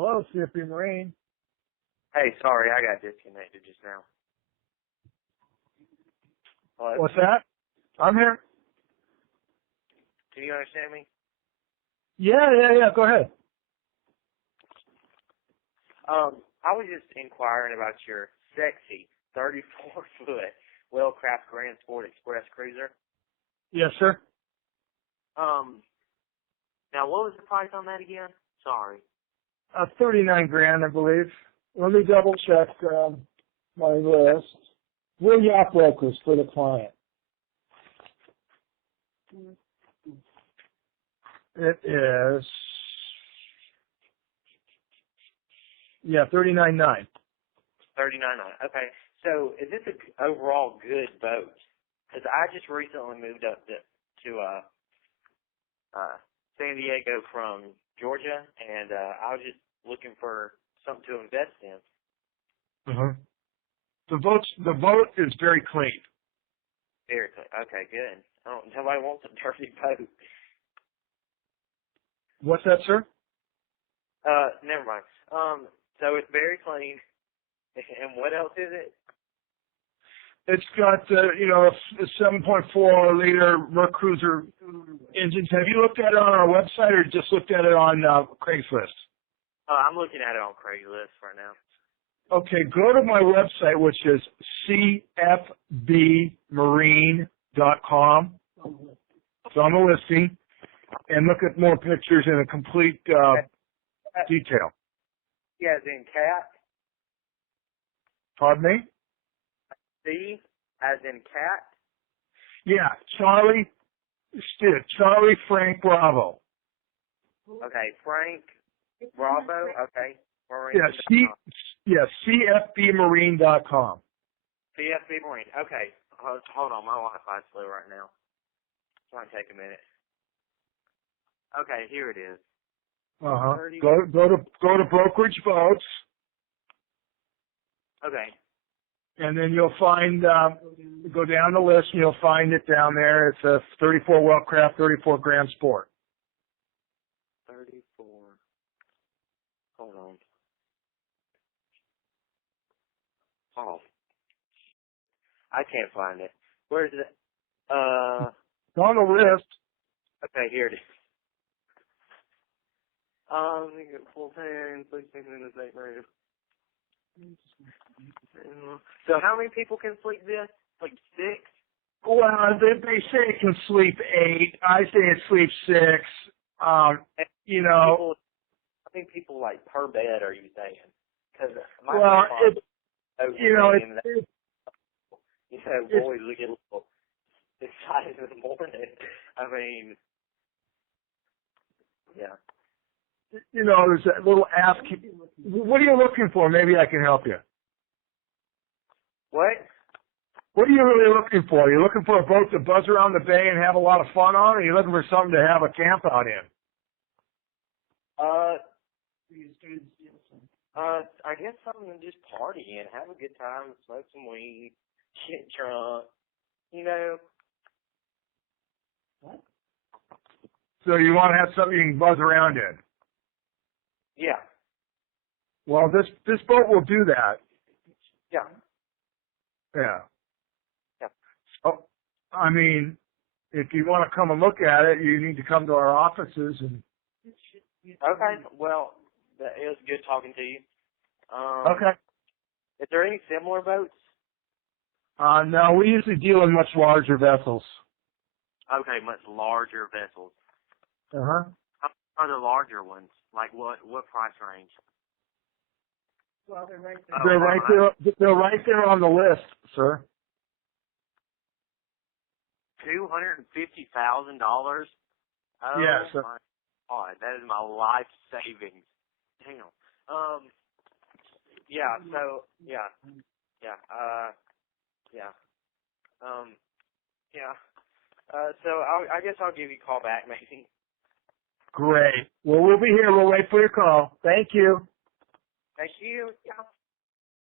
Hello, CFP Marine. Hey, sorry, I got disconnected just now. Hello? What's that? I'm here. Can you understand me? Yeah. Go ahead. I was just inquiring about your sexy 34-foot Wellcraft Grand Sport Express cruiser. Yes, sir. Now what was the price on that again? Sorry. $39,000, I believe. Let me double check my list. We're yacht brokers for the client. It is, $39,900. $39,900. Okay. So is this an overall good boat? Because I just recently moved up to San Diego from Georgia, and I was just looking for something to invest in. The boat is very clean. Very clean. Okay, good. Nobody wants a dirty boat. What's that, sir? Never mind. So it's very clean. And what else is it? It's got, a 7.4 liter Merc Cruiser engines. Have you looked at it on our website or just looked at it on Craigslist? I'm looking at it on Craigslist right now. Okay, go to my website, which is CFBmarine.com. It's on the listing, and look at more pictures and a complete detail. Yeah, as in cat. Pardon me? C, as in cat. Yeah, Charlie Frank Bravo. Okay, Frank Bravo. Okay. CFBmarine.com. CFB Marine. Okay. Hold on, my Wi-Fi's slow right now. It's going to take a minute. Okay, here it is. Go to Brokerage Boats. Okay. And then you'll find, go down the list and you'll find it down there. It's a 34 Wellcraft, 34 Grand Sport. 34. Hold on. Oh. I can't find it. Where is it? It's on the list. Okay, here it is. You get full tan, please take it in the same room. So how many people can sleep this? Like 6? Well, they say it can sleep 8. I say it sleeps 6. How many people like per bed are you saying? Because boys we get a little excited in the morning. I mean, yeah. There's that little ask. What are you looking for? Maybe I can help you. What? What are you really looking for? Are you looking for a boat to buzz around the bay and have a lot of fun on, or are you looking for something to have a camp out in? I guess something to just party in, have a good time, smoke some weed, get drunk, What? So you want to have something you can buzz around in? Yeah. Well, this boat will do that. Yeah. Yeah. Yeah. So, I mean, if you want to come and look at it, you need to come to our offices and. Okay. Well, it was good talking to you. Okay. Is there any similar boats? No, we usually deal in much larger vessels. Okay, much larger vessels. Uh-huh. How are the larger ones? Like what price range? Well, they're right there. They're right there on the list, sir. $250,000? Oh, yes. my God, that is my life savings. Damn. So I guess I'll give you a call back, maybe. Great. Well, we'll be here. We'll wait for your call. Thank you. Thank you. Yeah.